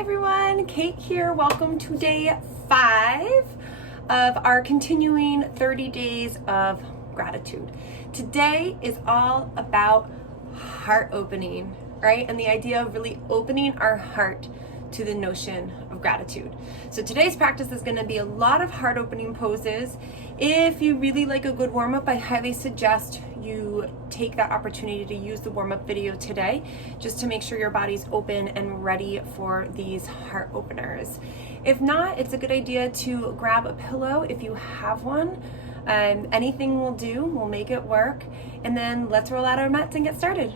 everyone, Kate here. Welcome to day 5 of our continuing 30 days of gratitude. Today is all about heart opening, right? And the idea of really opening our heart to the notion of gratitude. So today's practice is going to be a lot of heart opening poses. If you really like a good warm-up, I highly suggest you take that opportunity to use the warm-up video today just to make sure your body's open and ready for these heart openers. If not, it's a good idea to grab a pillow if you have one. Anything will do, we'll make it work. And then let's roll out our mats and get started.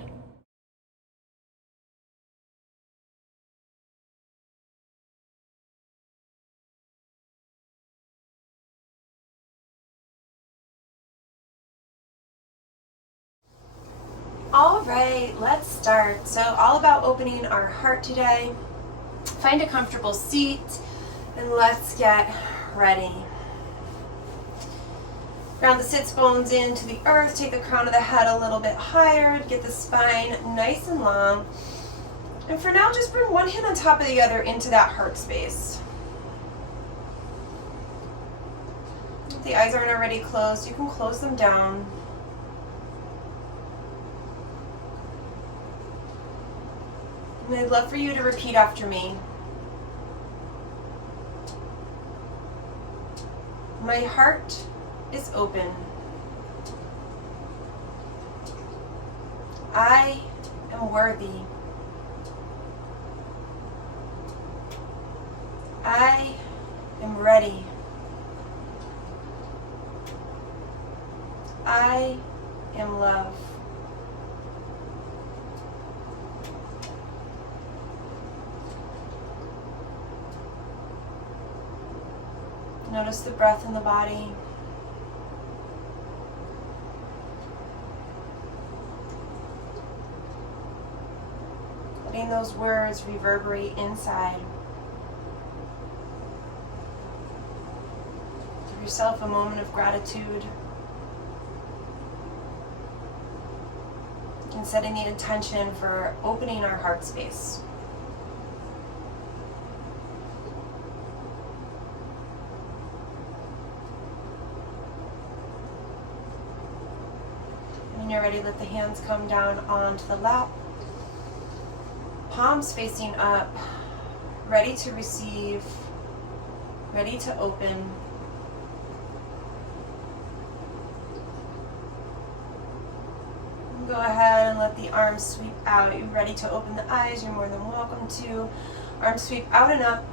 All right, let's start. So all about opening our heart today. Find a comfortable seat and let's get ready. Ground the sits bones into the earth. Take the crown of the head a little bit higher. Get the spine nice and long. And for now, just bring one hand on top of the other into that heart space. If the eyes aren't already closed, you can close them down. And I'd love for you to repeat after me. My heart is open. I am worthy. I am ready. I am love. Notice the breath in the body. Letting those words reverberate inside. Give yourself a moment of gratitude. And setting the intention for opening our heart space. When you're ready, let the hands come down onto the lap. Palms facing up, ready to receive, ready to open. Go ahead and let the arms sweep out. You're ready to open the eyes, you're more than welcome to. Arms sweep out and up.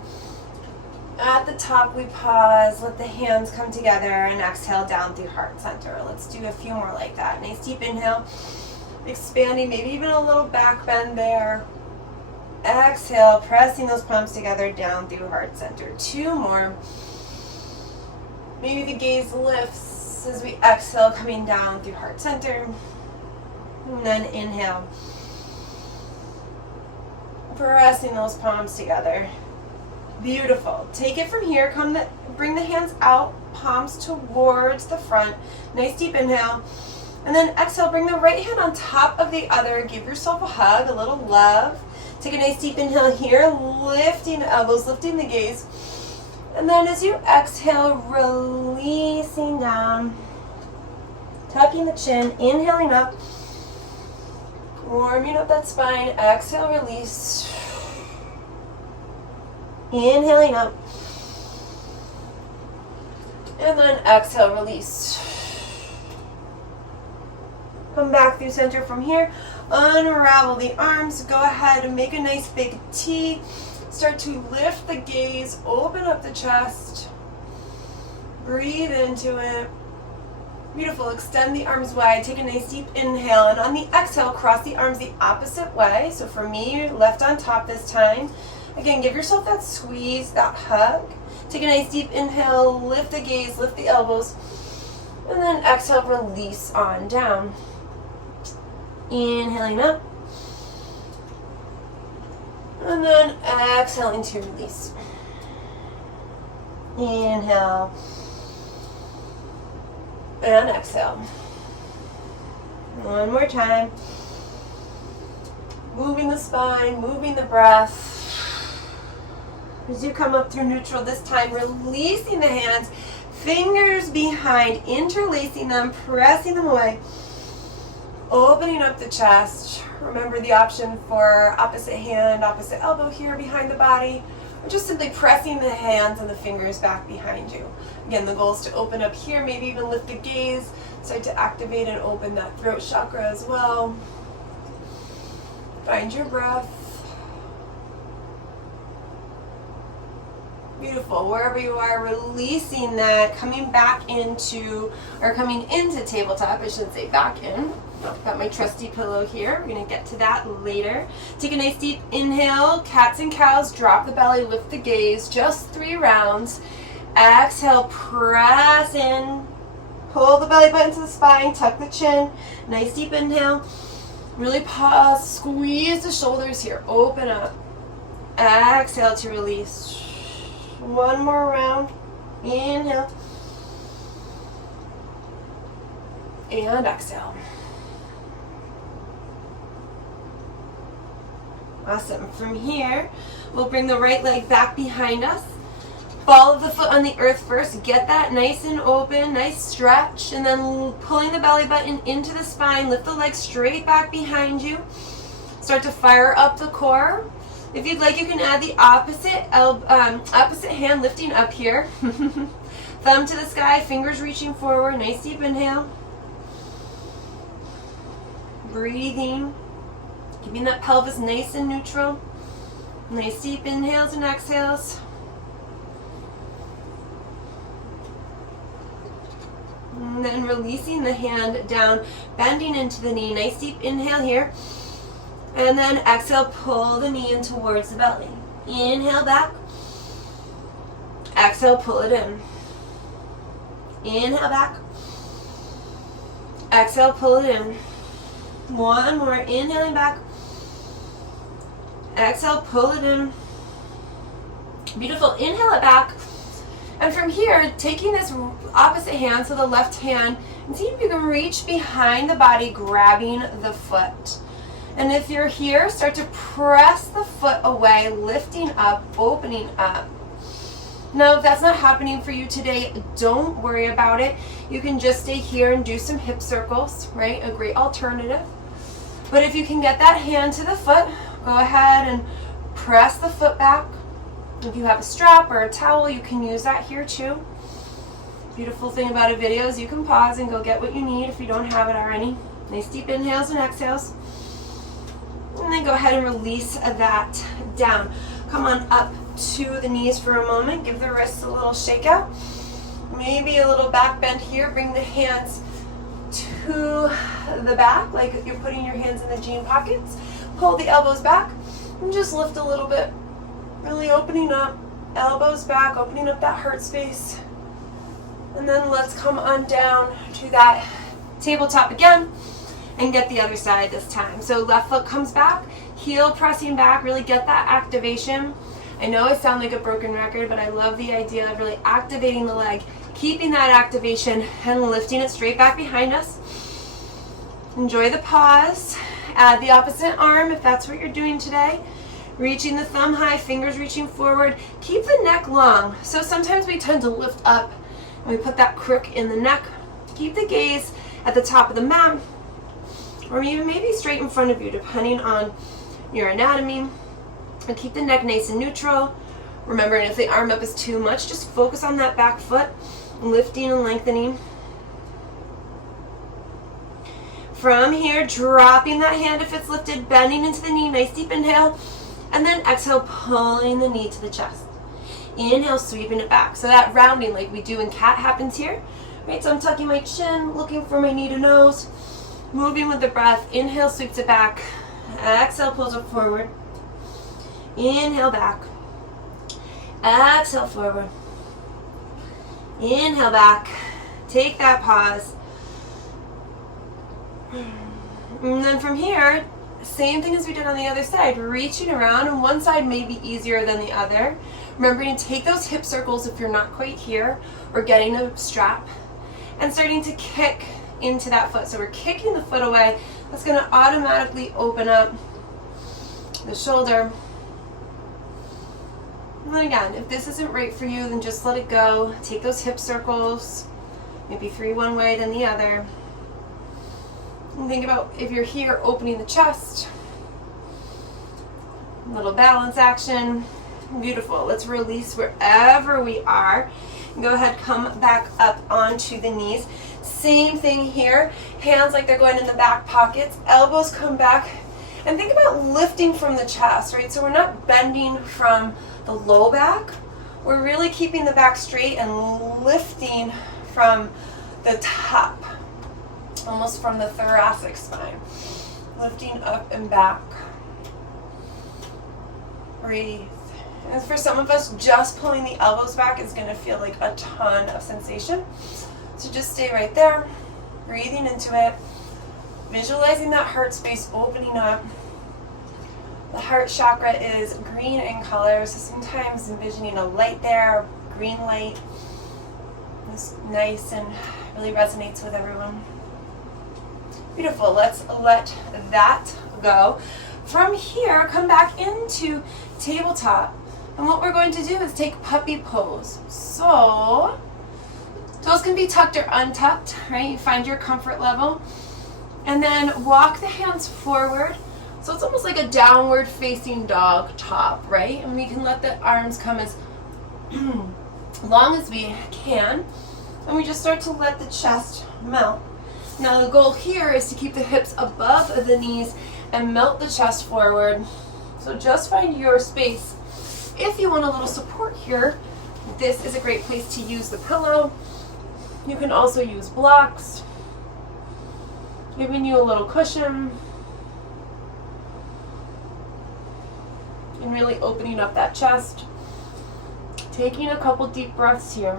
At the top, we pause, let the hands come together, and exhale down through heart center. Let's do a few more like that. Nice deep inhale, expanding, maybe even a little back bend there. Exhale, pressing those palms together down through heart center. 2 more. Maybe the gaze lifts as we exhale, coming down through heart center. And then inhale. Pressing those palms together. Beautiful. Take it from here. Bring the hands out, palms towards the front. Nice deep inhale. And then exhale, bring the right hand on top of the other. Give yourself a hug, a little love. Take a nice deep inhale here, lifting the elbows, lifting the gaze. And then as you exhale, releasing down, tucking the chin, inhaling up, warming up that spine. Exhale, release. Inhaling up. And then exhale, release. Come back through center from here. Unravel the arms. Go ahead and make a nice big T. Start to lift the gaze. Open up the chest. Breathe into it. Beautiful. Extend the arms wide. Take a nice deep inhale. And on the exhale, cross the arms the opposite way. So for me, left on top this time. Again, give yourself that squeeze, that hug. Take a nice deep inhale, lift the gaze, lift the elbows, and then exhale, release on down. Inhaling up, and then exhaling to release. Inhale, and exhale. One more time. Moving the spine, moving the breath. As you come up through neutral this time, releasing the hands, fingers behind, interlacing them, pressing them away, opening up the chest. Remember the option for opposite hand, opposite elbow here behind the body, or just simply pressing the hands and the fingers back behind you. Again, the goal is to open up here, maybe even lift the gaze, start to activate and open that throat chakra as well. Find your breath. Beautiful. Wherever you are, releasing that, coming into tabletop. I shouldn't say back in. Got my trusty pillow here. We're going to get to that later. Take a nice deep inhale. Cats and cows. Drop the belly. Lift the gaze. Just 3 rounds. Exhale. Press in. Pull the belly button to the spine. Tuck the chin. Nice deep inhale. Really pause. Squeeze the shoulders here. Open up. Exhale to release. One more round. Inhale. And exhale. Awesome. From here, we'll bring the right leg back behind us. Ball of the foot on the earth first. Get that nice and open, nice stretch, and then pulling the belly button into the spine. Lift the leg straight back behind you. Start to fire up the core. If you'd like, you can add the opposite hand lifting up here. Thumb to the sky, fingers reaching forward. Nice deep inhale. Breathing. Keeping that pelvis nice and neutral. Nice deep inhales and exhales. And then releasing the hand down, bending into the knee. Nice deep inhale here. And then exhale, pull the knee in towards the belly. Inhale back. Exhale, pull it in. Inhale back. Exhale, pull it in. One more. Inhaling back. Exhale, pull it in. Beautiful. Inhale it back. And from here, taking this opposite hand, so the left hand, and see if you can reach behind the body, grabbing the foot. And if you're here, start to press the foot away, lifting up, opening up. Now, if that's not happening for you today, don't worry about it. You can just stay here and do some hip circles, right? A great alternative. But if you can get that hand to the foot, go ahead and press the foot back. If you have a strap or a towel, you can use that here too. Beautiful thing about a video is you can pause and go get what you need if you don't have it already. Nice deep inhales and exhales. And then go ahead and release that down. Come on up to the knees for a moment. Give the wrists a little shake out. Maybe a little back bend here. Bring the hands to the back like you're putting your hands in the jean pockets. Pull the elbows back and just lift a little bit. Really opening up. Elbows back, opening up that heart space. And then let's come on down to that tabletop again. And get the other side this time. So left foot comes back, heel pressing back, really get that activation. I know I sound like a broken record, but I love the idea of really activating the leg, keeping that activation and lifting it straight back behind us. Enjoy the pause. Add the opposite arm if that's what you're doing today. Reaching the thumb high, fingers reaching forward. Keep the neck long. So sometimes we tend to lift up and we put that crook in the neck. Keep the gaze at the top of the mat. Or even maybe straight in front of you, depending on your anatomy. And keep the neck nice and neutral. Remember, if the arm up is too much, just focus on that back foot, lifting and lengthening. From here, dropping that hand if it's lifted, bending into the knee, nice deep inhale. And then exhale, pulling the knee to the chest. Inhale, sweeping it back. So that rounding like we do in cat happens here. Right, so I'm tucking my chin, looking for my knee to nose. Moving with the breath. Inhale, sweeps it back. Exhale, pulls it forward. Inhale, back. Exhale, forward. Inhale, back. Take that pause. And then from here, same thing as we did on the other side. Reaching around, and one side may be easier than the other. Remembering to take those hip circles if you're not quite here, or getting a strap, and starting to kick into that foot. So we're kicking the foot away. That's going to automatically open up the shoulder. And then again, if this isn't right for you, then just let it go. Take those hip circles, maybe 3 one way, then the other. And think about if you're here, opening the chest. Little balance action. Beautiful. Let's release wherever we are. Go ahead, come back up onto the knees. Same thing here. Hands like they're going in the back pockets. Elbows come back. And think about lifting from the chest, right? So we're not bending from the low back. We're really keeping the back straight and lifting from the top, almost from the thoracic spine. Lifting up and back. Breathe. And for some of us, just pulling the elbows back is going to feel like a ton of sensation. So just stay right there, breathing into it, visualizing that heart space opening up. The heart chakra is green in color, so sometimes envisioning a light there, green light. It's nice and really resonates with everyone. Beautiful. Let's let that go. From here, come back into tabletop. And what we're going to do is take puppy pose. So, toes can be tucked or untucked, right? You find your comfort level. And then walk the hands forward. So it's almost like a downward facing dog top, right? And we can let the arms come as long as we can. And we just start to let the chest melt. Now the goal here is to keep the hips above the knees and melt the chest forward. So just find your space. If you want a little support here, this is a great place to use the pillow. You can also use blocks, giving you a little cushion, and really opening up that chest. Taking a couple deep breaths here.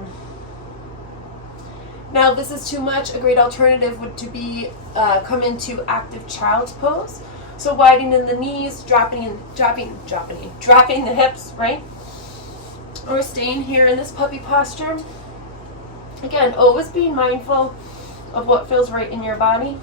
Now, if this is too much, a great alternative would to be come into active child's pose. So widening the knees, dropping the hips, right? Or staying here in this puppy posture. Again, always being mindful of what feels right in your body.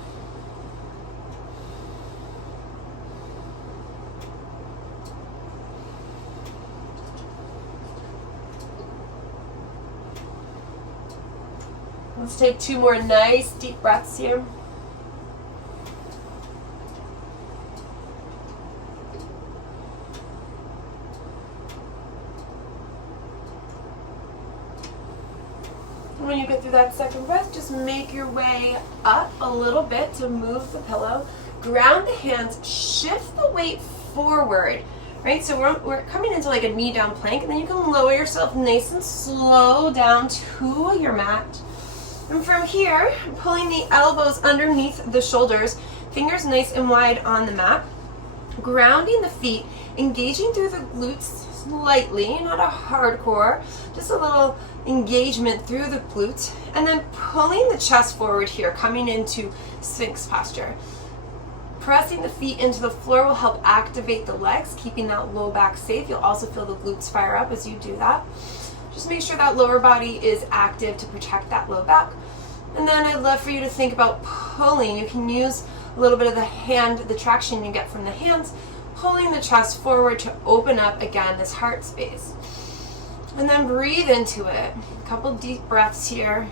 Let's take 2 more nice deep breaths here. When you get through that second breath, just make your way up a little bit to move the pillow. Ground the hands, shift the weight forward, right? So we're coming into like a knee down plank, and then you can lower yourself nice and slow down to your mat. And from here, pulling the elbows underneath the shoulders, fingers nice and wide on the mat, grounding the feet, engaging through the glutes slightly, not a hardcore, just a little engagement through the glutes, and then pulling the chest forward here, coming into Sphinx posture. Pressing the feet into the floor will help activate the legs, keeping that low back safe. You'll also feel the glutes fire up as you do that. Just make sure that lower body is active to protect that low back. And then I'd love for you to think about pulling. You can use a little bit of the traction you get from the hands, pulling the chest forward to open up again this heart space. And then breathe into it. A couple deep breaths here.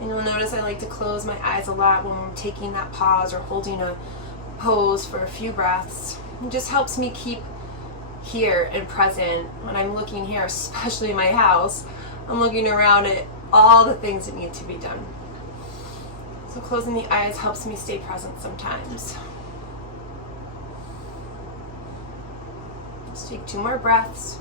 And you'll notice I like to close my eyes a lot when I'm taking that pause or holding a pose for a few breaths. It just helps me keep here and present when I'm looking here, especially in my house. I'm looking around at all the things that need to be done. So closing the eyes helps me stay present sometimes. Let's take 2 more breaths.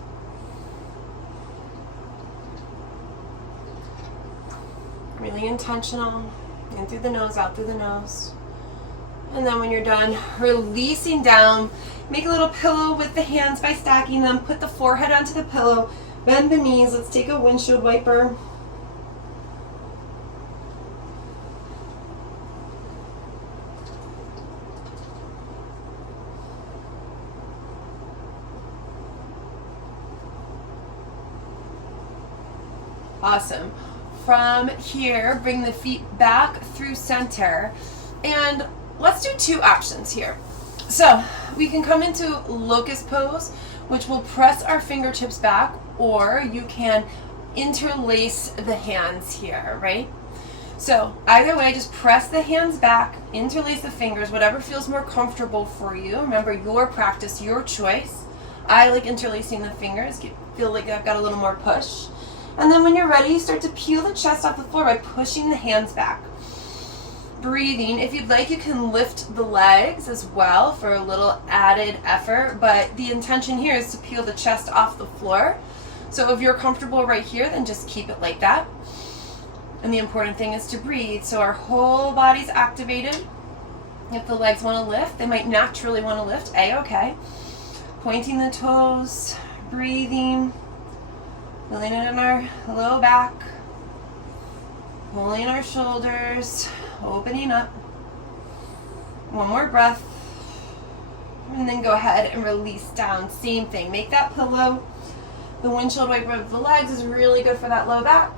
Really intentional. In through the nose, out through the nose. And then when you're done, releasing down. Make a little pillow with the hands by stacking them. Put the forehead onto the pillow. Bend the knees. Let's take a windshield wiper. Awesome. From here, bring the feet back through center. And let's do two options here. So we can come into locust pose, which will press our fingertips back, or you can interlace the hands here, right? So either way, just press the hands back, interlace the fingers, whatever feels more comfortable for you. Remember, your practice, your choice. I like interlacing the fingers, feel like I've got a little more push. And then when you're ready, you start to peel the chest off the floor by pushing the hands back. Breathing. If you'd like, you can lift the legs as well for a little added effort, but the intention here is to peel the chest off the floor. So if you're comfortable right here, then just keep it like that. And the important thing is to breathe. So our whole body's activated. If the legs want to lift, they might naturally want to lift. A-okay. Pointing the toes, breathing, feeling it in our low back, pulling our shoulders, opening up. One more breath. And then go ahead and release down. Same thing. Make that pillow. The windshield wiper of the legs is really good for that low back.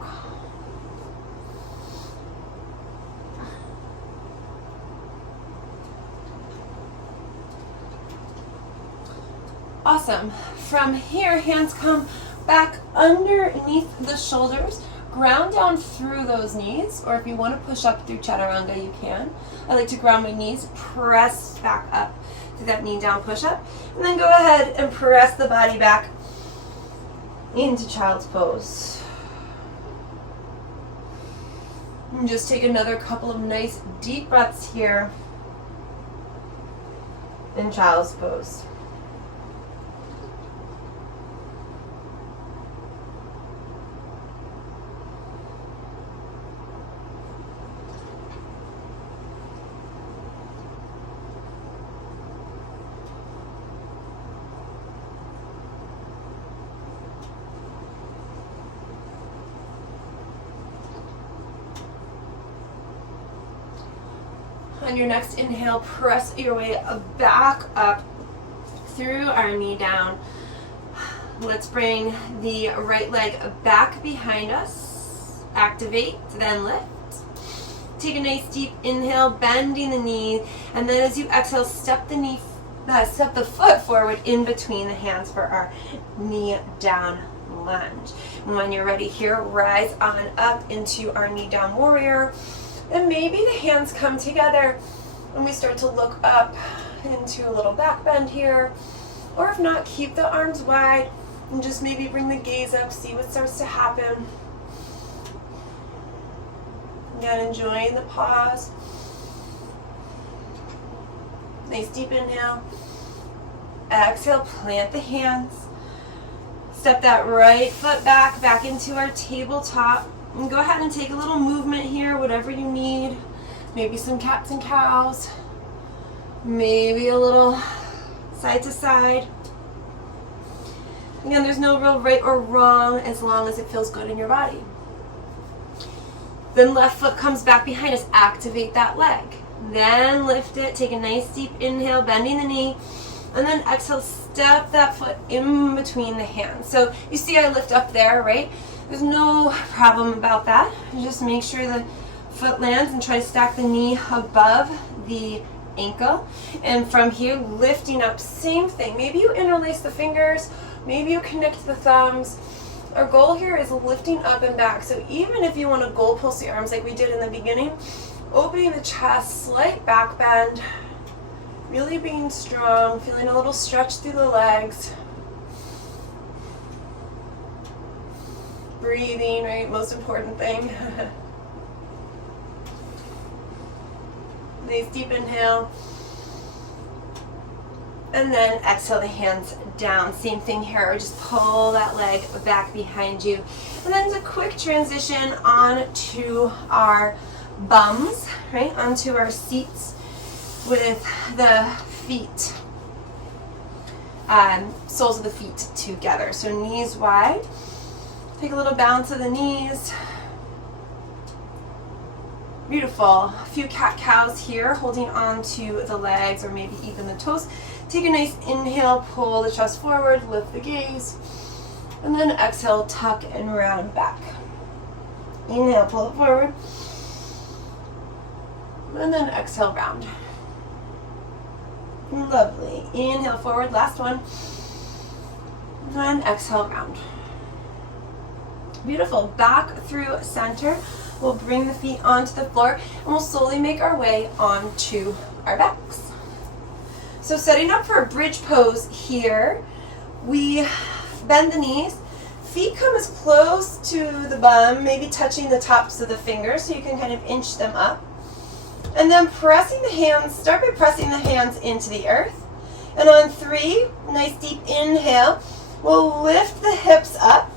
Awesome. From here, hands come back underneath the shoulders. Ground down through those knees, or if you want to push up through chaturanga, you can. I like to ground my knees, press back up to that knee down push up, and then go ahead and press the body back into child's pose. And just take another couple of nice deep breaths here in child's pose. On your next inhale, press your way back up through our knee down. Let's bring the right leg back behind us. Activate, then lift. Take a nice deep inhale, bending the knee, and then as you exhale, step the foot forward in between the hands for our knee down lunge. And when you're ready here, rise on up into our knee down warrior. And maybe the hands come together and we start to look up into a little back bend here. Or if not, keep the arms wide and just maybe bring the gaze up, see what starts to happen. Again, enjoying the pause. Nice deep inhale. Exhale, plant the hands. Step that right foot back into our tabletop. And go ahead and take a little movement here, whatever you need. Maybe some cats and cows. Maybe a little side to side. Again, there's no real right or wrong as long as it feels good in your body. Then left foot comes back behind us. Activate that leg. Then lift it. Take a nice deep inhale, bending the knee. And then exhale, step that foot in between the hands. So you see I lift up there, right? There's no problem about that. Just make sure the foot lands and try to stack the knee above the ankle. And from here, lifting up, same thing. Maybe you interlace the fingers, maybe you connect the thumbs. Our goal here is lifting up and back. So even if you want to goal pulse the arms like we did in the beginning, opening the chest, slight back bend, really being strong, feeling a little stretch through the legs. Breathing, right? Most important thing. Nice deep inhale. And then exhale the hands down. Same thing here. Just pull that leg back behind you. And then it's a quick transition onto our bums, right? Onto our seats with the feet, soles of the feet together. So knees wide. Take a little bounce of the knees. Beautiful. A few cat-cows here, holding on to the legs or maybe even the toes. Take a nice inhale, pull the chest forward, lift the gaze. And then exhale, tuck and round back. Inhale, pull it forward. And then exhale, round. Lovely. Inhale forward, last one. And exhale, round. Beautiful. Back through center. We'll bring the feet onto the floor and we'll slowly make our way onto our backs. So setting up for a bridge pose here, we bend the knees, feet come as close to the bum, maybe touching the tops of the fingers so you can kind of inch them up. And then pressing the hands, start by pressing the hands into the earth. And on 3, nice deep inhale, we'll lift the hips up,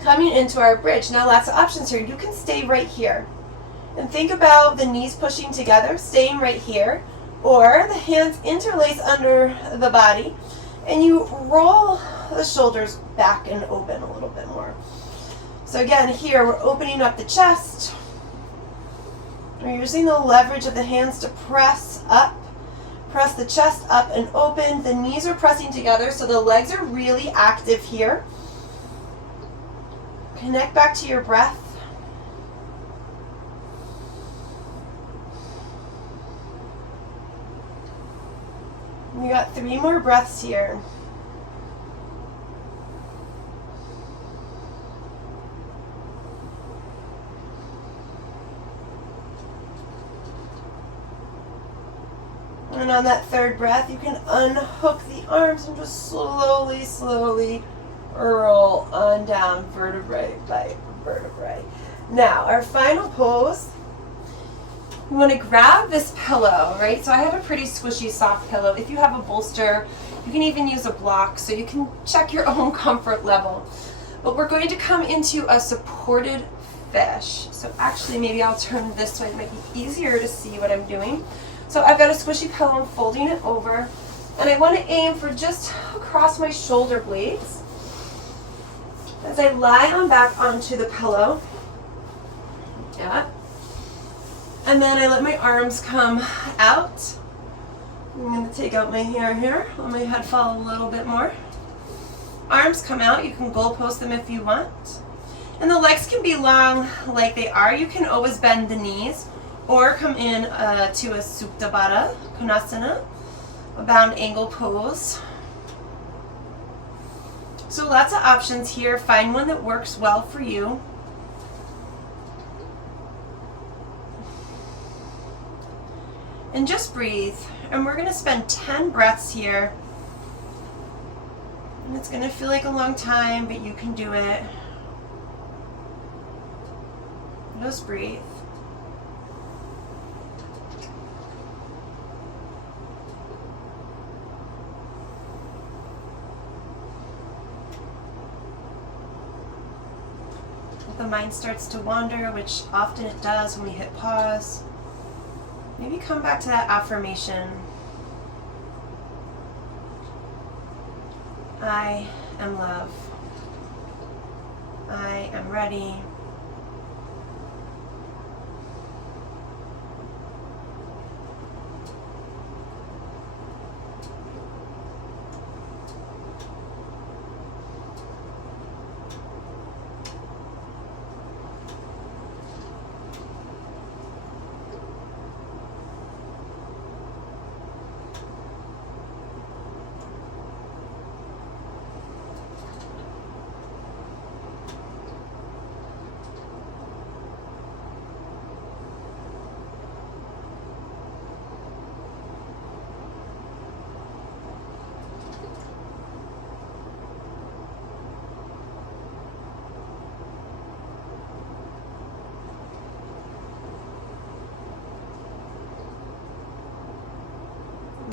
coming into our bridge. Now lots of options here. You can stay right here. And think about the knees pushing together, staying right here. Or the hands interlace under the body and you roll the shoulders back and open a little bit more. So again, here we're opening up the chest. We're using the leverage of the hands to press up. Press the chest up and open. The knees are pressing together so the legs are really active here. Connect back to your breath. We got 3 more breaths here. And on that 3rd breath, you can unhook the arms and just slowly roll on down vertebrae by vertebrae. Now, our final pose. You want to grab this pillow, right? So I have a pretty squishy, soft pillow. If you have a bolster, you can even use a block so you can check your own comfort level. But we're going to come into a supported fish. So actually, maybe I'll turn this way. It might be easier to see what I'm doing. So I've got a squishy pillow. I'm folding it over. And I want to aim for just across my shoulder blades. As I lie on back onto the pillow. Yeah. And then I let my arms come out. I'm going to take out my hair here. Let my head fall a little bit more. Arms come out. You can goalpost them if you want. And the legs can be long like they are. You can always bend the knees or come in to a Supta Baddha Konasana, a bound angle pose. So lots of options here. Find one that works well for you. And just breathe. And we're going to spend 10 breaths here. And it's going to feel like a long time, but you can do it. Just breathe. If the mind starts to wander, which often it does when we hit pause, maybe come back to that affirmation. I am love. I am ready.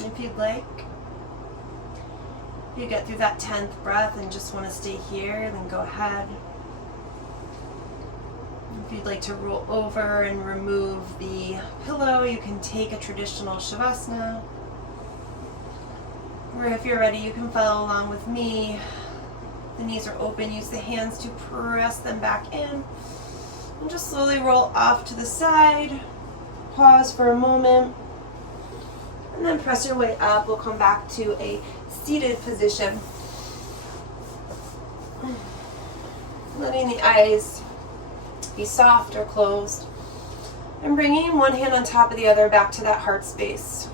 If you'd like, if you get through that 10th breath and just want to stay here, then go ahead. If you'd like to roll over and remove the pillow, you can take a traditional Shavasana. Or if you're ready, you can follow along with me. The knees are open. Use the hands to press them back in. And just slowly roll off to the side. Pause for a moment. And then press your way up. We'll come back to a seated position. Letting the eyes be soft or closed. And bringing one hand on top of the other back to that heart space.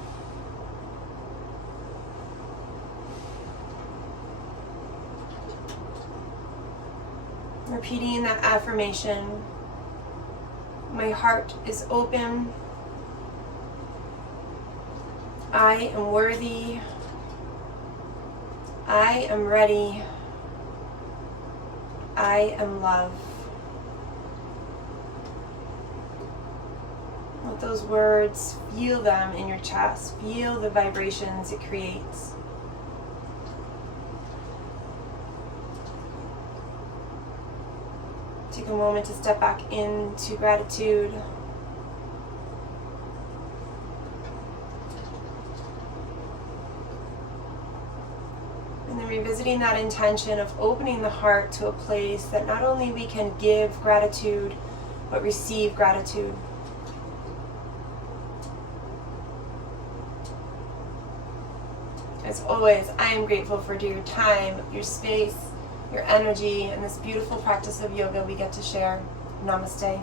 Repeating that affirmation. My heart is open. I am worthy. I am ready. I am love. Let those words, feel them in your chest. Feel the vibrations it creates. Take a moment to step back into gratitude. And then revisiting that intention of opening the heart to a place that not only we can give gratitude, but receive gratitude. As always, I am grateful for your time, your space, your energy, and this beautiful practice of yoga we get to share. Namaste.